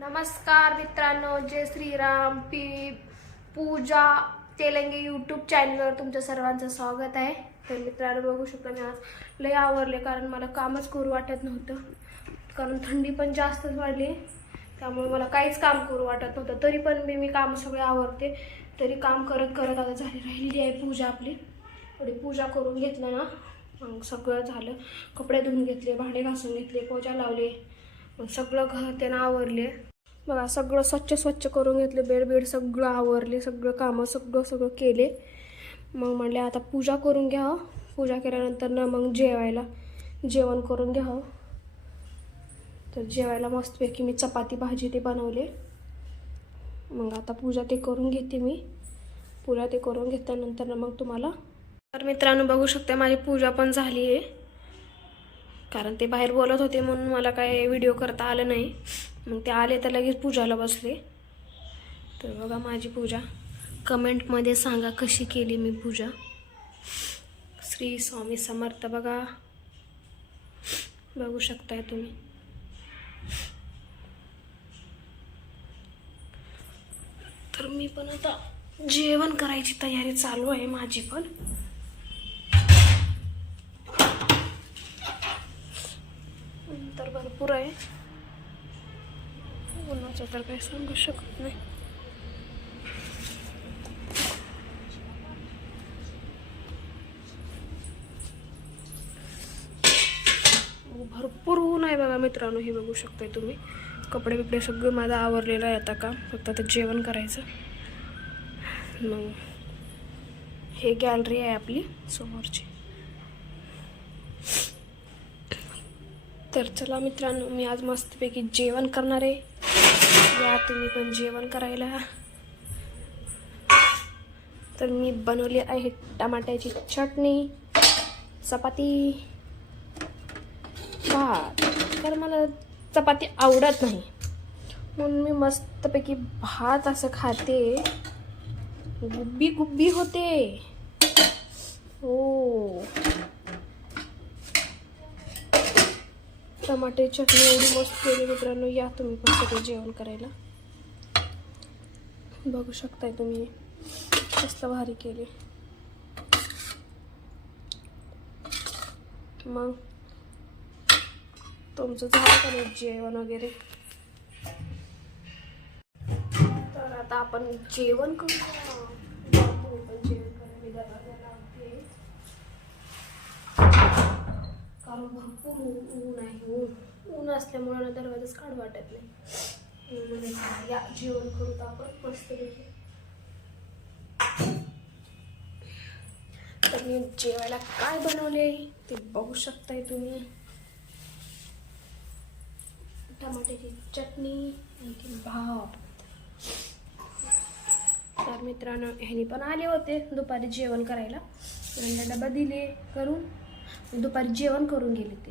नमस्कार मित्रांनो जय श्रीराम. पी पूजा तेलंगे यूट्यूब चॅनलवर तुमच्या सर्वांचं स्वागत आहे. तर मित्रांनो बघू शकता मी आज लय आवरले कारण मला कामच करू वाटत नव्हतं. कारण थंडी पण जास्तच वाढली. त्यामुळे मला काहीच काम करू वाटत नव्हतं. तरी पण मी मी काम सगळे आवरते. तरी काम करत करत आता झाली राहिलेली आहे पूजा आपली. थोडी पूजा करून घेतलं ना. मग सगळं झालं. कपडे धुवून घेतले भांडे घासून घेतले पूजा लावले. मग सगळं घर त्यानं आवरले. बघा सगळं स्वच्छ स्वच्छ करून घेतलं. बेड बेड सगळं आवरले सगळं कामं सगळं सगळं केले. मग म्हणले आता पूजा करून घ्यावं पूजा केल्यानंतर ना मग जेवायला. जेवण करून घ्यावं तर जेवायला मस्तपैकी मी चपाती भाजी ते बनवले. मग आता पूजा ते करून घेते मी. पूजा ते करून घेतल्यानंतर ना मग तुम्हाला तर मित्रांनो बघू शकता माझी पूजा पण झाली आहे. कारण ते बाहेर बोलत होते म्हणून मला काय व्हिडिओ करता आलं नाही. मग ते आले तर लगेच पूजाला बसले. तर बघा माझी पूजा. कमेंटमध्ये सांगा कशी केली मी पूजा. श्री स्वामी समर्थ बघा. बघू शकताय तुम्ही. तर मी पण आता जेवण करायची तयारी चालू आहे माझी पण. तर भरपूर आहे. उन्हाचं तर काही सांगू शकत नाही भरपूर ऊन आहे बघा मित्रांनो हे बघू शकताय तुम्ही. कपडे बिपडे सगळं माझं आवरलेलं आहे आता का फक्त आता जेवण करायचं. मग हे गॅलरी आहे आपली समोरची. तर चला मित्रांनो मी आज मस्तपैकी जेवण करणार आहे. या तुम्ही पण जेवण करायला. तर मी बनवली आहे टमाट्याची चटणी चपाती भात. तर मला चपाती आवडत नाही. म्हणून मी मस्तपैकी भात असं खाते. गुब्बी गुब्बी होते. हो. टमाटे चटणी एवढी मस्त केली मित्रांनो. या तुम्ही पण सगळे जेवण करायला. बघू शकताय तुम्ही. मस्त भारी केली मग? तुमचं झालं का नाही जेवण वगैरे? तर आता आपण जेवण करू पण जेवण करायला. कारण भरपूर ऊन आहे ऊन. ऊन असल्यामुळे ना दरवाजाच काढ वाटत नाही. म्हणजे या जेवण करू तर आपण मस्त तर मी जेवायला काय बनवले ते बघू शकताय तुम्ही. टमाट्याची चटणी आणखी भाव तर मित्रांनो ह्यानी पण आले होते दुपारी जेवण करायला. डबा दिले करून. дпажеван көргүм келет